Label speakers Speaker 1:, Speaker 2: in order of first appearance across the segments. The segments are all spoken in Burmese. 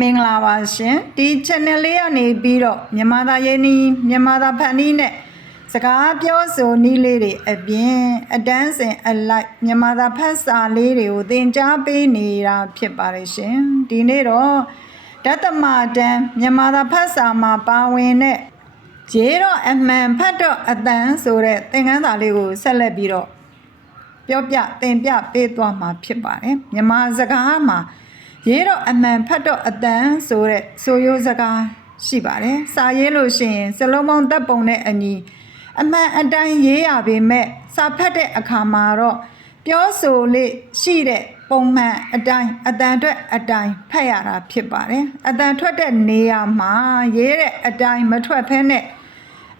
Speaker 1: မင်္ဂလာပါရှင်ဒီ channel လေးကနေပြီးတော့မြန်မာသားရေးနီးမြန်မာသားဖန်နီးနဲ့စကားပြောဆိုနည်းလေးတွေအပြင်အတန်းစင်အလိုက်မြန်မာသားဖတ်စာလေးတွေကိုသင်ကြားပေးနေတာဖြစ်ပါတယ်ရှင်ဒီနေ့တော့ဓတ္တမတန်းမြန်မာသားဖတ်စာမှာပါဝင်တဲ့ရေတော့အမှန်ဖတ်တော့အတန်းဆိုတဲ့သင်ခန်းစာလေးကိုဆက်လက်ပြီးတော့ပြောပြတင်ပြပေးသွားမှာဖြစ်ပါတယ်မြန်မာစကားမှာ ရေးတော့အမှန်ဖတ်တော့အတန်ဆိုတဲ့ဆိုရိုးစကားရှိပါတယ်စာရေးလို့ရှိရင်စလုံးပေါင်းတပ်ပုံနဲ့အညီအမှန်အတိုင်းရေးရပေမဲ့စာဖတ်တဲ့အခါမှာတော့ပြောဆိုလေရှိတဲ့ပုံမှန်အတိုင်းအတန်အတွက်အတိုင်းဖတ်ရတာဖြစ်ပါတယ်အတန်ထွက်တဲ့နေရာမှာရေးတဲ့အတိုင်းမထွက်ဖဲနဲ့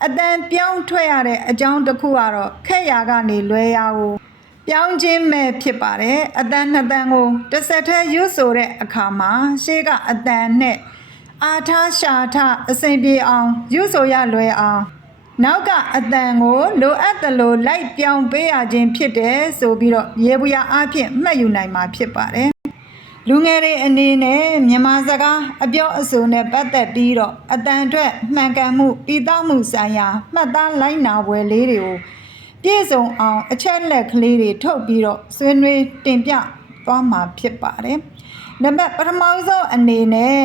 Speaker 1: အတန်ပြောင်းထွက်ရတဲ့အကြောင်းတစ်ခုကတော့ခက်ရာကနေလွဲရကို ပြောင်းခြင်းမဲ့ဖြစ်ပါတယ်အတန်နှစ်တန်ကိုတစ်ဆက်တည်းရွတ်ဆိုတဲ့အခါမှာရှေ့ကအတန်နဲ့အာထားရှာထအစဉ်ပြေအောင်ရွတ်ဆိုရလွယ်အောင်နောက်ကအတန်ကိုလိုအပ်သလိုလိုက်ပြောင်းပေးရခြင်းဖြစ်တယ်ဆိုပြီးတော့ရေဘူးရအားဖြင့်မှတ်ယူနိုင်မှာဖြစ်ပါတယ်လူငယ်တွေအနေနဲ့မြန်မာစကားအပြောအဆိုနဲ့ပတ်သက်ပြီးတော့အတန်အတွက်မှန်ကန်မှုတည်တောက်မှုဆိုင်ရာမှတ်သားလိုက်နာဝယ်လေးတွေကို ပြည့်စုံအောင်အချက်လက်ကလေးတွေထုတ်ပြီးတော့ဆွေးနွေးတင်ပြသွားမှာဖြစ်ပါတယ်။နံပါတ်ပထမဆုံးအနေနဲ့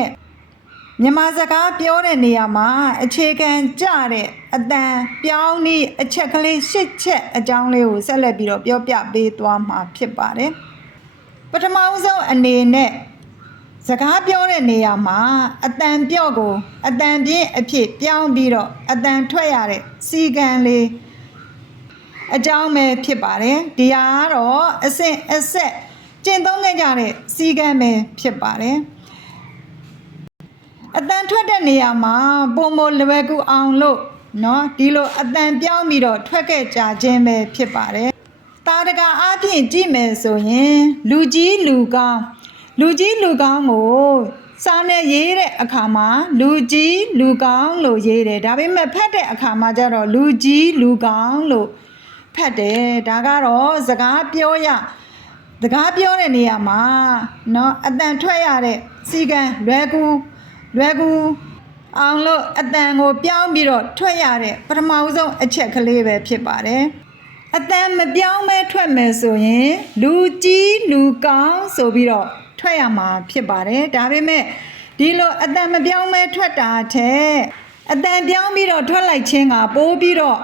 Speaker 1: မြန်မာစကားပြောတဲ့နေရာမှာအခြေခံကြတဲ့အတန်ပြောင်းနည်းအချက်ကလေးရှစ်ချက်အကြောင်းလေးကိုဆက်လက်ပြီးတော့ပြောပြပေးသွားမှာဖြစ်ပါတယ်။ပထမဆုံးအနေနဲ့စကားပြောတဲ့နေရာမှာအတန်ပြော့ကိုအတန်ပြင်းအဖြစ်ပြောင်းပြီးတော့အတန်ထွက်ရတဲ့စီကံလေး အကြောင်းပဲဖြစ်ပါတယ်။ဒီဟာကတော့အဆင့်အဆက်ကျင့်သုံးခဲ့ကြတဲ့စည်းကမ်းပဲဖြစ်ပါတယ်။အတန်ထွက်တဲ့နေရာမှာပုံမလွယ်ကူအောင်လို့နော်ဒီလိုအတန်ပြောင်းပြီးတော့ထွက်ခဲ့ကြခြင်းပဲဖြစ်ပါတယ်။တာတကာအဖြစ်ကြည့်မယ်ဆိုရင် လူကြီးလူကောင်းလူကြီးလူကောင်းကိုစာနဲ့ရေးတဲ့အခါမှာလူကြီးလူကောင်းလို့ရေးတယ်ဒါပေမဲ့ဖတ်တဲ့အခါမှာကျတော့လူကြီးလူကောင်းလို့ ဖတ်တယ်ဒါကတော့စကားပြောရစကားပြောတဲ့နေရာမှာเนาะအတန်ထွက်ရတဲ့စီကံလွယ်ကူလွယ်ကူအောင်လို့အတန်ကိုပြောင်းပြီးတော့ထွက်ရတဲ့ပထမဦးဆုံးအချက်ကလေးပဲဖြစ်ပါတယ်အတန်မပြောင်းမဲထွက်မယ်ဆိုရင် လူကြီးလူကောင်းဆိုပြီးတော့ထွက်ရမှာဖြစ်ပါတယ်ဒါပေမဲ့ဒီလိုအတန်မပြောင်းမဲထွက်တာတဲ့ အတန်ပြောင်းပြီးတော့ထွက်လိုက်ခြင်းကပိုးပြီးတော့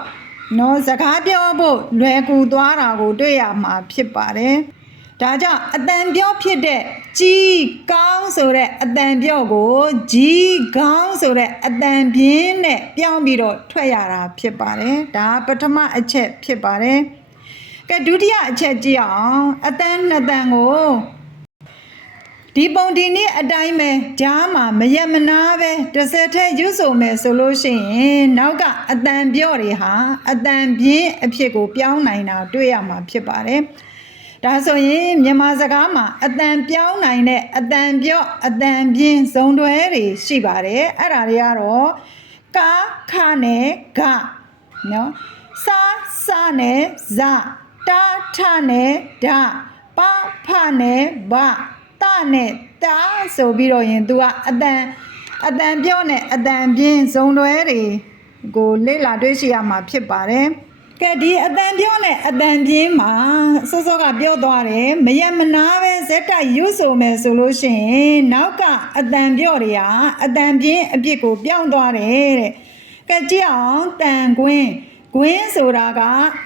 Speaker 1: နော်စကားပြောဖို့လွယ်ကူသွားတာကို တွေ့ရမှာဖြစ်ပါတယ်။ဒါကြောင့်အတန်ပြောဖြစ်တဲ့ကြီးကောင်းဆိုတဲ့အတန်ပြောကိုကြီးကောင်းဆိုတဲ့အတန်ပြင်းနဲ့ပြောင်းပြီးတော့ထွက်ရတာဖြစ်ပါတယ်။ဒါပထမအချက်ဖြစ်ပါတယ်။ကဲဒုတိယအချက်ကြည့်အောင်အတန်နှစ်တန်ကို ဒီပုံဒီနေ့အတိုင်းပဲဂျားမှာမရက်မနာပဲတစ်စက်ထဲရွတ်ဆိုမယ်ဆိုလို့ရှိရင်နောက်ကအတန်ပြော့တွေဟာအတန်ပြင်းအဖြစ်ကိုပြောင်းနိုင်တာတွေ့ရမှာဖြစ်ပါတယ်။ဒါဆိုရင်မြန်မာစကားမှာအတန်ပြောင်းနိုင်တဲ့အတန်ပြော့အတန်ပြင်းဇုံတွဲတွေရှိပါတယ်။အဲ့ဒါတွေကတော့ကာခနဲ့ဂနော်စာစနဲ့ဇတာထနဲ့ဒပဖနဲ့ဘ တနဲ့တာဆိုပြီးတော့ရင် तू ကအတန်အတန်ပြောနဲ့အတန်ပြင်းဇုံတွဲတွေကိုလေ့လာတွေ့ရှိရမှာဖြစ်ပါတယ်။ကဲဒီအတန်ပြောနဲ့အတန်ပြင်းမှာစောစောကပြောသွားတယ်မရမနာပဲဇက်တိုက်ရွတ်ဆိုမယ်ဆိုလို့ရှိရင်နောက်ကအတန်ပြောတွေဟာအတန်ပြင်းအပြစ်ကိုပြောင်းသွားတယ်တဲ့။ကဲကြည့်အောင်တန်ကွင်းကွင်းဆိုတာက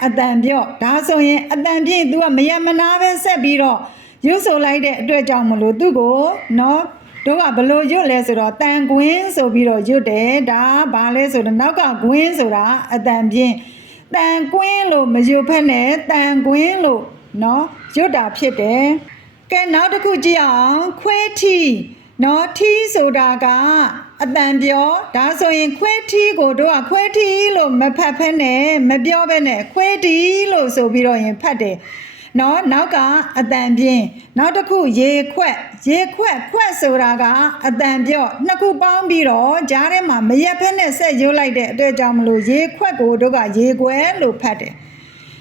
Speaker 1: အတန်ပြော့ဒါဆိုရင်အတန်ပြင်း तू ကမရမနာပဲဆက်ပြီးတော့ ရွတ်ဆိုလိုက်တဲ့အတွက်ကြောင့်မလို့သူ့ကိုနော်တို့ကဘလို့ရွတ်လဲဆိုတော့တန်ကွင်းဆိုပြီးတော့ရွတ်တယ်ဒါဘာလဲဆိုတော့နောက်ကကွင်းဆိုတာအတန်ပြင်းတန်ကွင်းလို့မရွတ်ဖက်နဲ့တန်ကွင်းလို့နော်ရွတ်တာဖြစ်တယ်ကဲနောက်တစ်ခုကြည့်အောင်ခွဲထီနော်ထီဆိုတာကအတန်ပြောဒါဆိုရင်ခွဲထီကိုတို့ကခွဲထီလို့မဖတ်ဖက်နဲ့မပြောဘဲနဲ့ခွဲတီလို့ဆိုပြီးတော့ရင်ဖတ်တယ် နော်နောက်ကအတန်ပြင်းနောက်တစ်ခုရေခွက်ရေခွက်ခွက်ဆိုတာကအတန်ပြော့နှစ်ခုပေါင်းပြီးတော့ကြားထဲမှာမရက်ဖက်နဲ့ဆက်ရုပ်လိုက်တဲ့အတွက်ကြောင့်မလို့ရေခွက်ကိုတို့ကရေခွဲလို့ဖတ်တယ်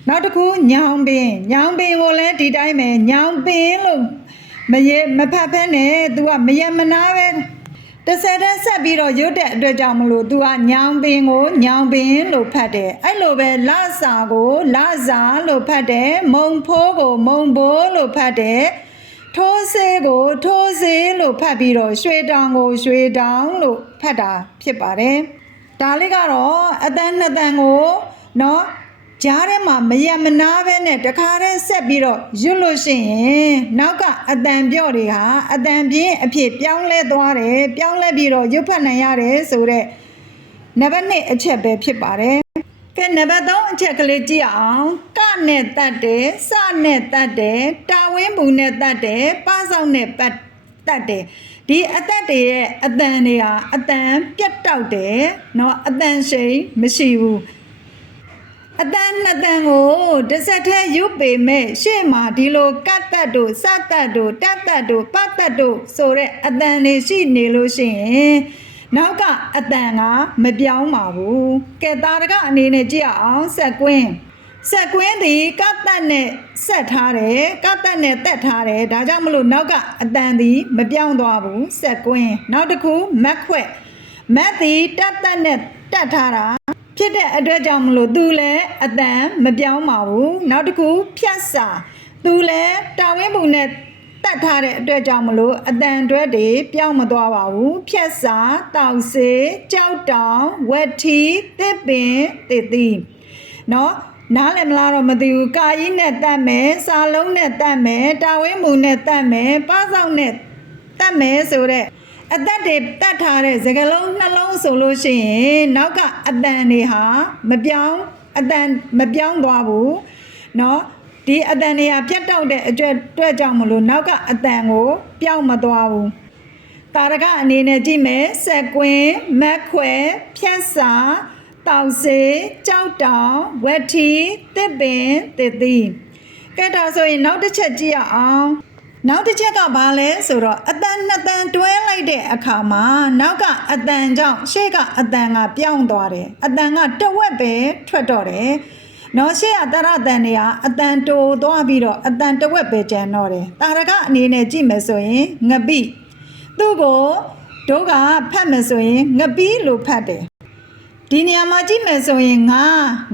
Speaker 1: နောက်တစ်ခုညောင်ပင်ညောင်ပင်ကိုလည်းဒီတိုင်းပဲညောင်ပင်လို့မရေမဖတ်ဖဲနဲ့ तू ကမယမနာပဲ တစ်ဆက်တည်းဆက်ပြီးတော့ရွတ်တဲ့အတွက်ကြောင့်မလို့ तू ကညောင်ပင်ကိုညောင်ပင်လို့ဖတ်တယ်အဲ့လိုပဲလစာကိုလစာလို့ဖတ်တယ်မုံဖိုးကိုမုံဘိုးလို့ဖတ်တယ်ထိုးစေးကိုထိုးစေးလို့ဖတ်ပြီးတော့ရွှေတောင်ကိုရွှေတောင်လို့ဖတ်တာဖြစ်ပါတယ်ဒါလေးကတော့အတန်းနှစ်တန်းကိုနော် ကြားထဲမှာမယမနာပဲနဲ့တခါတည်းဆက်ပြီးတော့ရွတ်လို့ရှိရင်နောက်ကအတန်ပြော့တွေဟာအတန်ပြင်းအဖြစ်ပြောင်းလဲသွားတယ်ပြောင်းလဲပြီးတော့ရွတ်ဖတ်နိုင်ရတယ်ဆိုတော့နံပါတ်1အချက်ပဲဖြစ်ပါတယ်ကဲနံပါတ်3အချက်ကလေးကြည့်အောင်ကနဲ့တတ်တယ်စနဲ့တတ်တယ်တာဝင်းဘူးနဲ့တတ်တယ်ပဆောင်နဲ့ပတ်တတ်တယ်ဒီအသက်တွေရဲ့အတန်တွေဟာအတန်ပြတ်တောက်တယ်เนาะအတန်ရှိန်မရှိဘူး အတန်းနှစ်တန်းကိုတစ်ဆက်တည်းရုပ်ပေမဲ့ရှေ့မှာဒီလိုကတ်တက်တို့စတ်တက်တို့တက်တက်တို့ပတ်တက်တို့ဆိုတဲ့အတန်တွေရှိနေလို့ရှိရင်နောက်ကအတန်ကမပြောင်းပါဘူးကဲတာရကအနေနဲ့ကြည့်အောင်ဆက်ကွင်းဆက်ကွင်းဒီကတ်တက်နဲ့ဆက်ထားတယ်ကတ်တက်နဲ့တက်ထားတယ်ဒါကြောင့်မလို့နောက်ကအတန်ဒီမပြောင်းသွားဘူးဆက်ကွင်းနောက်တစ်ခုမက်ခွက်မက်ဒီတက်တက်နဲ့တက်ထားတာ ဖြစ်တဲ့အတွက်ကြောင့်မလို့သူလည်းအတန်မပြောင်းပါဘူးနောက်တစ်ခုဖြတ်စာသူလည်းတာဝင်းပုံနဲ့တတ်ထားတဲ့အတွက်ကြောင့်မလို့အတန်တွဲတွေပြောင်းမသွားပါဘူးဖြတ်စာတောက်စေကြောက်တောင်ဝက်ထီတစ်ပင်တစ်သီးနော်နားလည်းမလားတော့မသိဘူးကာကြီးနဲ့တတ်မယ်စာလုံးနဲ့တတ်မယ်တာဝင်းမူနဲ့တတ်မယ်ပါးဆောင်နဲ့တတ်မယ်ဆိုတဲ့ အသက်တွေတတ်ထားတဲ့စကလုံးနှလုံးဆိုလို့ရှိရင်နောက်ကအတန်တွေဟာမပြောင်းအတန်မပြောင်းသွားဘူးเนาะဒီအတန်တွေကပြတ်တောက်တဲ့အကျွဲ့အတွက်ကြောင့်မလို့နောက်ကအတန်ကိုပြောင်းမသွားဘူးတာရကအနေနဲ့ကြည့်မယ်စက်ကွင်းမက်ခွဲဖြတ်စာတောက်စေကြောက်တောင်ဝက်ထီတစ်ပင်တစ်သီးကဲဒါဆိုရင်နောက်တစ်ချက်ကြည့်ရအောင် နောက်တစ်ချက်ကဘာလဲဆိုတော့အတန်နှစ်တန်တွဲလိုက်တဲ့အခါမှာနောက်ကအတန်ကြောင့်ရှေ့ကအတန်ကပြောင်းသွားတယ်အတန်ကတဝက်ပဲထွက်တော့တယ်နော်ရှေ့ကတရတန်တွေကအတန်တိုးသွားပြီးတော့အတန်တဝက်ပဲကျန်တော့တယ်တာရကအနေနဲ့ကြည့်မယ်ဆိုရင်ငပိသူ့ကိုတို့ကဖတ်မယ်ဆိုရင်ငပိလို့ဖတ်တယ် ဒီနေရာမှာကြည့်မယ်ဆိုရင်ငါ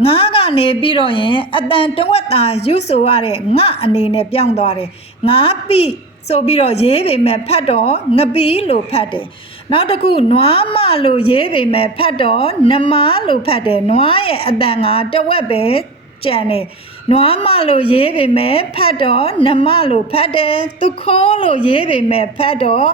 Speaker 1: ငါကနေပြီးတော့ရင်အတန်တဝက်တာယူဆိုရတဲ့ငါအနေနဲ့ပြောင်းသွားတယ်ငါပိဆိုပြီးတော့ရေးပေမဲ့ဖတ်တော့ငပိလို့ဖတ်တယ်နောက်တစ်ခုနွားမလို့ရေးပေမဲ့ဖတ်တော့နမလို့ဖတ်တယ်နွားရဲ့အတန်ကတဝက်ပဲကြံတယ်နွားမလို့ရေးပေမဲ့ဖတ်တော့နမလို့ဖတ်တယ်သူခိုးလို့ရေးပေမဲ့ဖတ်တော့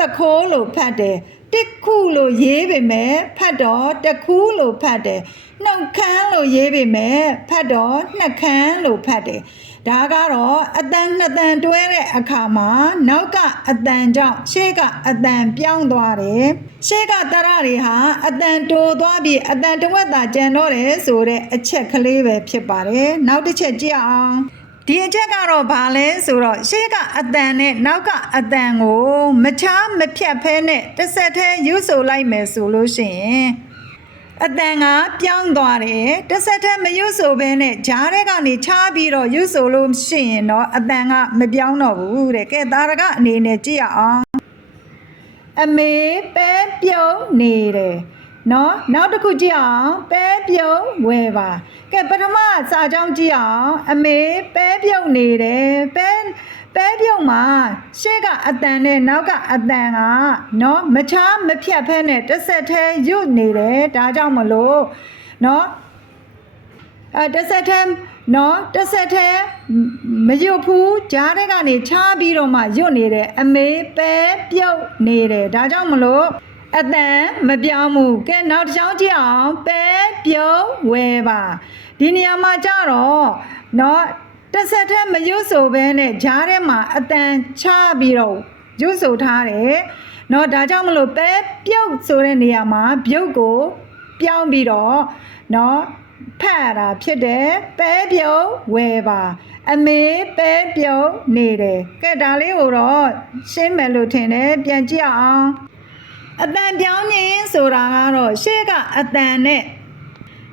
Speaker 1: တခိုးလို့ဖတ်တယ် တစ်ခုလို့ရေးပေမဲ့ဖတ်တော့တစ်ခုလို့ဖတ်တယ်နှုတ်ခမ်းလို့ရေးပေမဲ့ဖတ်တော့နှစ်ခမ်းလို့ဖတ်တယ်ဒါကတော့အတန်နှစ်တန်တွဲတဲ့အခါမှာနောက်ကအတန်ကြောင့်ရှေ့ကအတန်ပြောင်းသွားတယ်ရှေ့ကတရတွေဟာအတန်တိုးသွားပြီးအတန်တစ်ဝက်သာကျန်တော့တယ်ဆိုတဲ့အချက်ကလေးပဲဖြစ်ပါတယ်နောက်တစ်ချက်ကြည့်အောင် ဒီအချက်ကတော့ဘာလဲဆိုတော့ရှေ့ကအတန်နဲ့နောက်ကအတန်ကို မချားမဖြတ်ဖဲနဲ့တစ်ဆက်တည်းယူဆိုလိုက်မယ်ဆိုလို့ရှိရင်အတန်ကပြောင်းသွားတယ်တစ်ဆက်တည်းမယူဆိုဘဲနဲ့ဂျားတဲ့ကနေချားပြီးတော့ယူဆိုလို့ရှိရင်တော့အတန်ကမပြောင်းတော့ဘူးတဲ့ကဲဒါရကအနေနဲ့ကြည့်ရအောင်အမေပဲပြုံးနေတယ် နော်နောက်တစ်ခုကြည့်အောင်ပဲပြုံးဝယ်ပါကဲပထမစာကြောင်းကြည့်အောင်အမေပဲပြုံးနေတယ်ပဲပဲပြုံးမှာရှေ့ကအတန်နဲ့နောက်ကအတန်ကနော်မချားမဖြတ်ဖဲနဲ့တစ်ဆက်တည်းရွတ်နေတယ်ဒါကြောင့်မလို့နော်အဲတစ်ဆက်တည်းနော်တစ်ဆက်တည်းမရွတ်ဘူးကြားတဲ့ကနေချားပြီးတော့မှရွတ်နေတယ်အမေပဲပြုတ်နေတယ်ဒါကြောင့်မလို့ အတန်မပြောင်းဘူးကဲနောက်တစ်ချောင်းကြည့်အောင်ပဲပြုတ်ဝဲပါဒီနေရာမှာကြတော့နော်တစ်ဆက်တည်းမရွတ်ဆိုဘဲနဲ့ကြားထဲမှာအတန်ချပြီးတော့ရွတ်ဆိုထားတယ်နော်ဒါကြောင့်မလို့ပဲပြုတ်ဆိုတဲ့နေရာမှာပြုတ်ကို ပြောင်းပြီးတော့เนาะဖတ်ရတာဖြစ်တယ်ပဲပြုံးဝယ်ပါ အမေပဲပြုံးနေတယ်ကဲဒါလေးကိုတော့ရှင်းမယ်လို့ထင်တယ်ပြန်ကြည့်အောင် အတန်ပြောင်းခြင်းဆိုတာကတော့ရှေ့ကအတန်နဲ့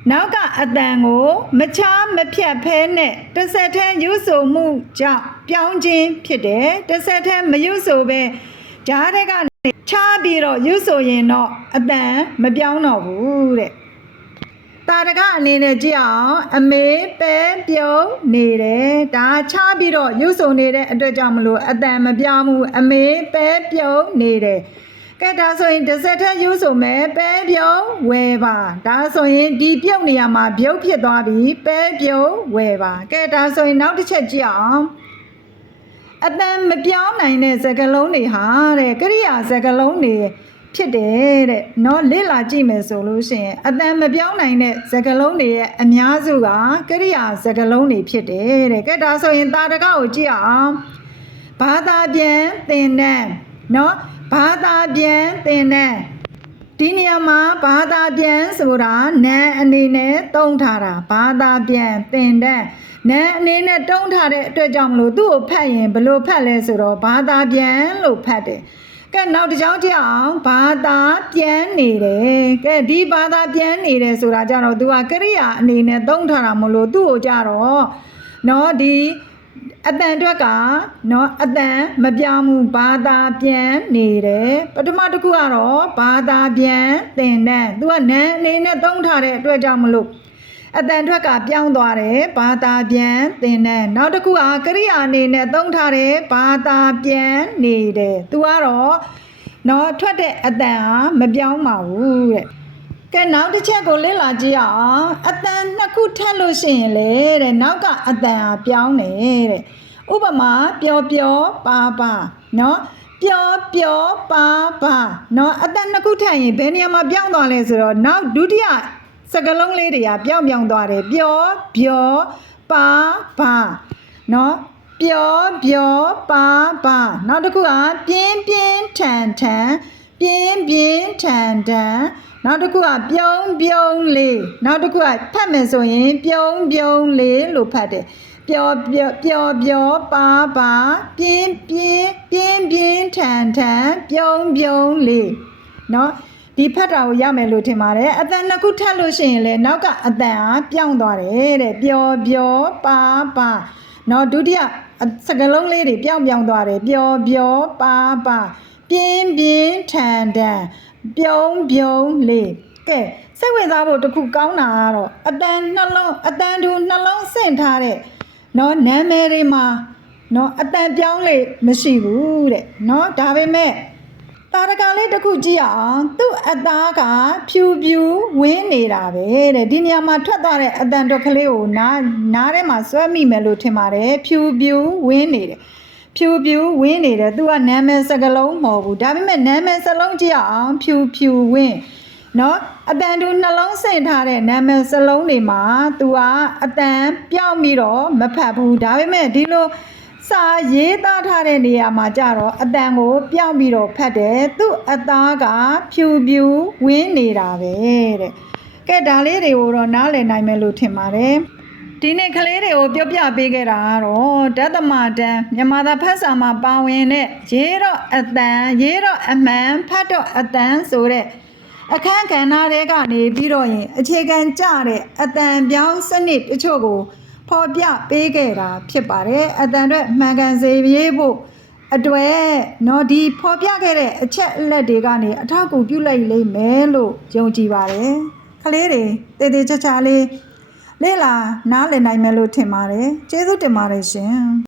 Speaker 1: နောက်ကအတန်ကိုမချားမဖြတ်ဖဲနဲ့တစ်ဆက်တည်းရွဆိုမှုကြောင့်ပြောင်းခြင်းဖြစ်တယ်တစ်ဆက်တည်းမရွဆိုပဲဂျားတဲ့ကနေချားပြီးတော့ရွဆိုရင်တော့အတန်မပြောင်းတော့ဘူးတဲ့တာရကအနေနဲ့ကြည့်အောင်အမေပဲပြုံးနေတယ်ဒါချားပြီးတော့ရွဆိုနေတဲ့အတွက်ကြောင့်မလို့အတန်မပြောင်းဘူးအမေပဲပြုံးနေတယ် ကဲဒါဆိုရင်တစ်ဆက်ထက်ယူဆိုမယ်ပဲပြုံးဝယ်ပါဒါဆိုရင်ဒီပြုတ်နေရာမှာပြုတ်ဖြစ်သွားပြီပဲပြုံးဝယ်ပါကဲဒါဆိုရင်နောက်တစ်ချက်ကြည့်အောင်အတန်မပြောင်းနိုင်တဲ့စကားလုံးတွေဟာတဲ့ကရိယာစကားလုံးတွေဖြစ်တယ်တဲ့เนาะလေ့လာကြည့်မယ်ဆိုလို့ရှိရင်အတန်မပြောင်းနိုင်တဲ့စကားလုံးတွေရဲ့အများစုကကရိယာစကားလုံးတွေဖြစ်တယ်တဲ့ကဲဒါဆိုရင်တာတကကိုကြည့်အောင် ဘာသာပြန်သင်တန်းเนาะ ဘာသာပြန်သင်တန်းဒီနေရာမှာဘာသာပြန်ဆိုတာနာအနေနဲ့တုံးထားတာဘာသာပြန်သင်တန်းနာအနေနဲ့တုံးထားတဲ့အတွက်ကြောင့်မလို့သူ့ကိုဖတ်ရင်ဘယ်လိုဖတ်လဲဆိုတော့ဘာသာပြန်လို့ဖတ်တယ်ကဲနောက်တစ်ကြောင်းကြည့်အောင်ဘာသာပြန်နေတယ်ကဲဒီဘာသာပြန်နေတယ်ဆိုတာကြတော့သူကကရိယာအနေနဲ့တုံးထားတာမလို့သူ့ကိုကြတော့เนาะဒီ အတန်အတွက်ကเนาะအတန်မပြောင်းဘူးဘာသာပြန်နေတယ်ပထမတစ်ခုကတော့ဘာသာပြန်သင်တန်းသူကနန်းအနေနဲ့သုံးထားတဲ့အတွက်ကြောင့်မလို့အတန်အတွက်ကပြောင်းသွားတယ်ဘာသာပြန်သင်တန်းနောက်တစ်ခုကကရိယာအနေနဲ့သုံးထားတယ်ဘာသာပြန်နေတယ်သူကတော့เนาะထွက်တဲ့အတန်ဟာမပြောင်းပါဘူးတဲ့ ကဲနောက်တစ်ချက်ကိုလေ့လာကြည့်အောင်အတန်နှစ်ခုထပ်လို့ရှိရင်လေတဲ့နောက်ကအတန်အပြောင်းတယ်တဲ့ဥပမာပျော်ပျော်ပါပါနော်ပျော်ပျော်ပါပါနော်အတန်နှစ်ခုထပ်ရင်ဘယ်နေရာမှာပြောင်းသွားလဲဆိုတော့နောက်ဒုတိယစကလုံးလေးတွေကပြောင်းပြောင်းသွားတယ်ပျော်ပျော်ပါပါနော်ပျော်ပျော်ပါပါနောက်တစ်ခုကပြင်းပြင်းထန်ထန်ပြင်းပြင်းထန်ထန် နောက်တစ်ခုကပြုံးပြုံးလေးနောက်တစ်ခုကဖတ်မယ်ဆိုရင်ပြုံးပြုံးလေးလို့ဖတ်တယ်ပျော်ပျော်ပျော်ပျော်ပါပါပြင်းပြင်းပြင်းပြင်းထန်ထန်ပြုံးပြုံးလေးเนาะဒီဖတ်တာကိုရမယ်လို့ထင်ပါတယ်အတန်နှစ်ခုထပ်လို့ရှိရင်လည်းနောက်ကအတန်အားပြောင်းသွားတယ်တဲ့ပျော်ပျော်ပါပါเนาะဒုတိယစကလုံးလေးတွေပြောင်းပြောင်းသွားတယ်ပျော်ပျော်ပါပါပြင်းပြင်းထန်ထန် ပြုံးပြုံးလေးကဲစိတ်ဝင်စားဖို့တစ်ခုကောင်းတာကတော့အတန်နှလုံးအတန်တူနှလုံးဆင့်ထားတဲ့เนาะနာမည်တွေမှာเนาะအတန်ပြောင်းလေမရှိဘူးတဲ့เนาะဒါပေမဲ့တာရကလေးတစ်ခုကြည့်အောင်သူ့အသားကဖြူဖြူဝင်းနေတာပဲတဲ့ဒီနေရာမှာထွက်သွားတဲ့အတန်တော်ကလေးကိုနားနားထဲမှာဆွဲမိမယ်လို့ထင်ပါတယ်ဖြူဖြူဝင်းနေတယ် ဖြူဖြူဝင်းနေတယ်သူကနာမည်စကလုံးမဟုတ်ဘူးဒါပေမဲ့နာမည်စလုံးကြည့်အောင်ဖြူဖြူဝင်းနော်အတန်တူနှလုံးစင်ထားတဲ့နာမည်စလုံးတွေမှာ तू ကအတန်ပြောင်းပြီးတော့မဖတ်ဘူးဒါပေမဲ့ဒီလိုစာရေးသားထားတဲ့နေရာမှာကြတော့အတန်ကို ပြောင်းပြီးတော့ဖတ်တယ်သူ့အသားကဖြူဖြူဝင်းနေတာပဲတဲ့ကဲဒါလေးတွေကိုတော့နားလည်နိုင်မယ်လို့ထင်ပါတယ် ဒီနေ့ကလေးတွေကိုပြောပြပေးခဲ့တာကတော့ဓသမတန်မြန်မာသာဖတ်စာမှာပါဝင်တဲ့ရေးတော့အတန်ရေးတော့အမှန်ဖတ်တော့အတန်ဆိုတဲ့အခန်းကဏ္ဍတွေကနေပြီးတော့ရင်အခြေခံကြတဲ့အတန်ပြောင်းစနစ်တချို့ကိုဖော်ပြပေးခဲ့တာဖြစ်ပါတယ်အတန်အတွက်မှန်ကန်စေရေးဖို့အတွက်နော်ဒီဖော်ပြခဲ့တဲ့အချက်အလက်တွေကနေအထောက်အကူပြုလိုက်လိမ့်မယ်လို့ယုံကြည်ပါတယ်ကလေးတွေတည်တည်ချာချာလေး လေ့လာနားလည်နိုင်မယ်လို့ထင်ပါတယ်ကျေးဇူးတင်ပါတယ်ရှင်